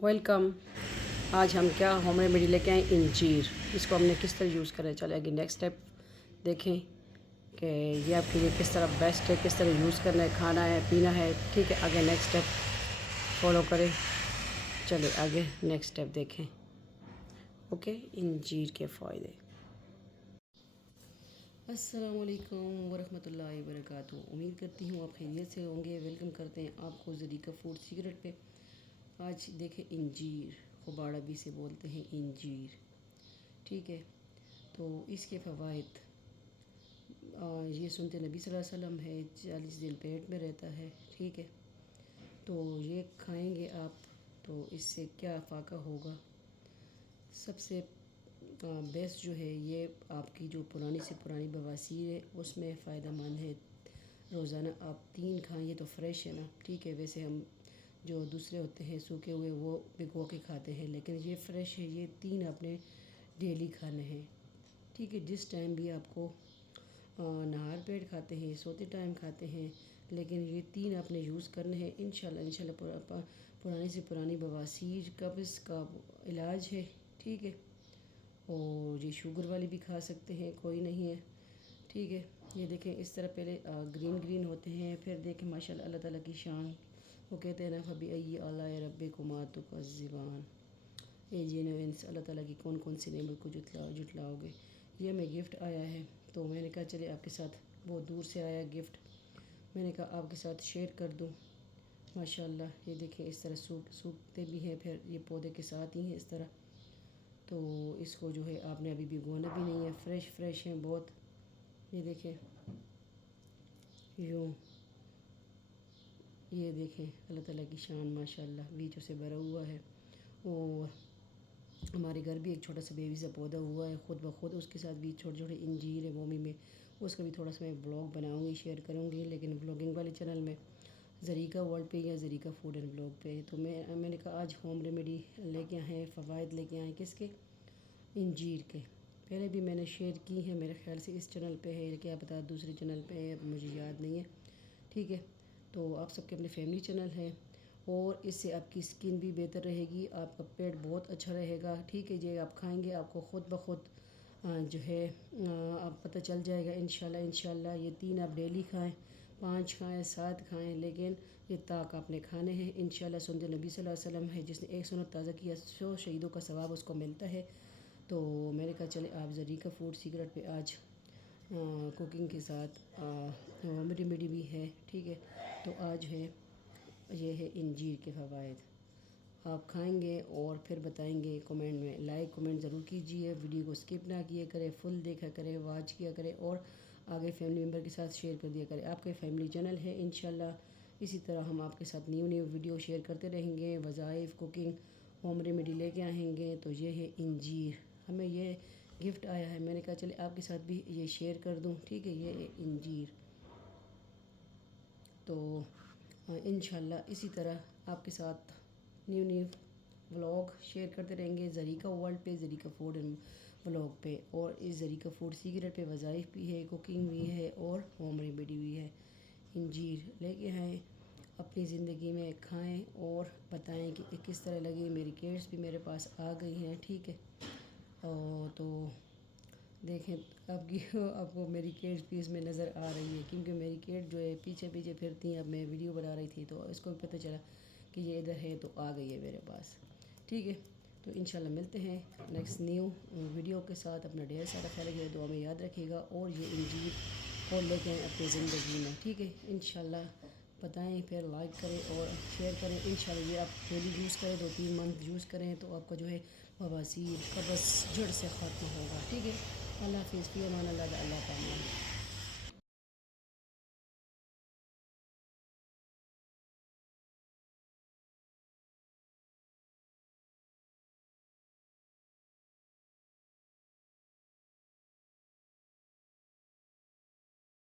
Welcome. आज हम क्या होम रेमेडी लेके आए, इंजीर। इसको हमने किस तरह यूज़ करें, चले आगे नेक्स्ट स्टेप देखें कि ये आपके लिए किस तरह बेस्ट है, किस तरह यूज़ करना है, खाना है, पीना है। ठीक है, आगे नेक्स्ट स्टेप फॉलो करें। चले आगे नेक्स्ट स्टेप देखें। ओके, इंजीर के फ़ायदे। अस्सलामु अलैकुम वरहमतुल्लाहि वबरकातुहू। उम्मीद करती हूँ आप खैरियत से होंगे। वेलकम करते हैं आपको ज़रीका फूड सीक्रेट पे। आज देखें इंजीर, खुबाड़ा भी से बोलते हैं इंजीर। ठीक है, तो इसके फ़वाइद ये सुनते नबी सल्लल्लाहु अलैहि वसल्लम है, 40 दिन पेट में रहता है। ठीक है, तो ये खाएंगे आप तो इससे क्या फ़ायदा होगा। सबसे बेस्ट जो है ये आपकी जो पुरानी से पुरानी बवासीर है उसमें फ़ायदा मंद है। रोज़ाना आप 3 खाएँ, ये तो फ्रेश है ना। ठीक है, वैसे हम जो दूसरे होते हैं सूखे हुए वो भिगो के खाते हैं, लेकिन ये फ्रेश है। ये 3 आपने डेली खाने हैं। ठीक है, जिस टाइम भी आपको नहार पेट खाते हैं, सोते टाइम खाते हैं, लेकिन ये 3 आपने यूज़ करने हैं। इंशाल्लाह पुरानी से पुरानी बवासीर कब्ज़ का इलाज है। ठीक है, और ये शुगर वाले भी खा सकते हैं, कोई नहीं है। ठीक है, ये देखें इस तरह पहले ग्रीन ग्रीन होते हैं, फिर देखें माशाल्लाह अल्लाह ताला की शान। वो कहते हैं ना, फबी अय्यी आलाए रब्बिकुमा तुकज़्ज़िबान। ये इंस अल्लाह ताला की कौन कौन सी नेमत को जुटलाओगे। ये हमें गिफ्ट आया है, तो मैंने कहा चले आपके साथ, बहुत दूर से आया गिफ्ट, मैंने कहा आपके साथ शेयर कर दूँ। माशाल्लाह ये देखें इस तरह सूखते भी हैं, फिर ये पौधे के साथ ही हैं इस तरह। तो इसको जो है आपने अभी भिगोना भी नहीं है, फ्रेश फ्रेश हैं बहुत। ये देखें यूँ, ये देखें अल्लाह ताला की शान माशाल्लाह, बीचों से भरा हुआ है। और हमारे घर भी एक छोटा सा बेबी सा पौधा हुआ है ख़ुद ब खुद, उसके साथ भी छोटे छोटे इंजीर है वो में उसका भी थोड़ा सा मैं ब्लॉग बनाऊंगी, शेयर करूंगी, लेकिन ब्लॉगिंग वाले चैनल में ज़रीका वर्ल्ड पे या ज़रीका फूड एंड ब्लॉग पे। तो मैंने कहा आज होम रेमेडी लेके आए, फ़वाइद लेके आए किसके, इंजीर के। पहले भी मैंने शेयर की है, मेरे ख्याल से इस चैनल पे है, क्या पता दूसरे चैनल पे है, मुझे याद नहीं है। ठीक है, तो आप सबके अपने फैमिली चैनल है, और इससे आपकी स्किन भी बेहतर रहेगी, आपका पेट बहुत अच्छा रहेगा। ठीक है, ये आप खाएंगे आपको ख़ुद ब खुद जो है आप पता चल जाएगा इंशाल्लाह। ये 3 आप डेली खाएं, 5 खाएं, 7 खाएं, लेकिन ये ताक आपने खाने हैं इंशाल्लाह। सुन्नत नबी सल्लल्लाहु अलैहि वसल्लम है, जिसने एक सुन्नत ताज़ा किया 100 शहीदों का सवाब उसको मिलता है। तो मैंने कहा चले आप ज़रीका फूड सीक्रेट पे आज कुकिंग के साथ होम रेमेडी भी है। ठीक है, तो आज है ये है इंजीर के फ़वाइद। आप खाएंगे और फिर बताएंगे कमेंट में। लाइक कमेंट ज़रूर कीजिए, वीडियो को स्किप ना किया करें, फुल देखा करें, वॉच किया करें, और आगे फैमिली मेम्बर के साथ शेयर कर दिया करें। आपका फैमिली चैनल है इंशाल्लाह। इसी तरह हम आपके साथ न्यू वीडियो शेयर करते रहेंगे, वज़ाइफ, कुकिंग, होम रेमेडी लेके आएँगे। तो ये है इंजीर, हमें ये गिफ्ट आया है, मैंने कहा चले आपके साथ भी ये शेयर कर दूँ। ठीक है, ये है इंजीर। तो इंशाल्लाह इसी तरह आपके साथ न्यू व्लॉग शेयर करते रहेंगे, ज़रीका वर्ल्ड पे, ज़रीका फूड एंड व्लॉग पे, और इस ज़रीका फूड सीक्रेट पे वज़ाइफ भी है, कुकिंग भी है, और होम रेमेडी भी है। इंजीर लेके आएँ, अपनी ज़िंदगी में खाएं और बताएं कि किस तरह लगी। मेरी किड्स भी मेरे पास आ गई हैं। ठीक है, और तो देखें आपको मेरी केट भी इसमें नज़र आ रही है, क्योंकि मेरी केट जो है पीछे पीछे फिरती हैं। अब मैं वीडियो बना रही थी तो इसको भी पता चला कि ये इधर है, तो आ गई है मेरे पास। ठीक है, तो इंशाल्लाह मिलते हैं नेक्स्ट न्यू वीडियो के साथ। अपना ढेर सारा ख्याल रखिएगा, दुआ में याद रखिएगा, और ये इंजीर और लेके आएँ अपनी ज़िंदगी में। ठीक है, इंशाल्लाह बताएं, फिर लाइक करें और शेयर करें। इंशाल्लाह ये आप डेली यूज़ करें, 2-3 मंथ यूज़ करें, तो आपका जो है बवासीर कब्ज़ जड़ से ख़त्म होगा। ठीक है, अल्लाह हाफ़िज़, फ़ी अमान अल्लाह, अल्लाह पामान।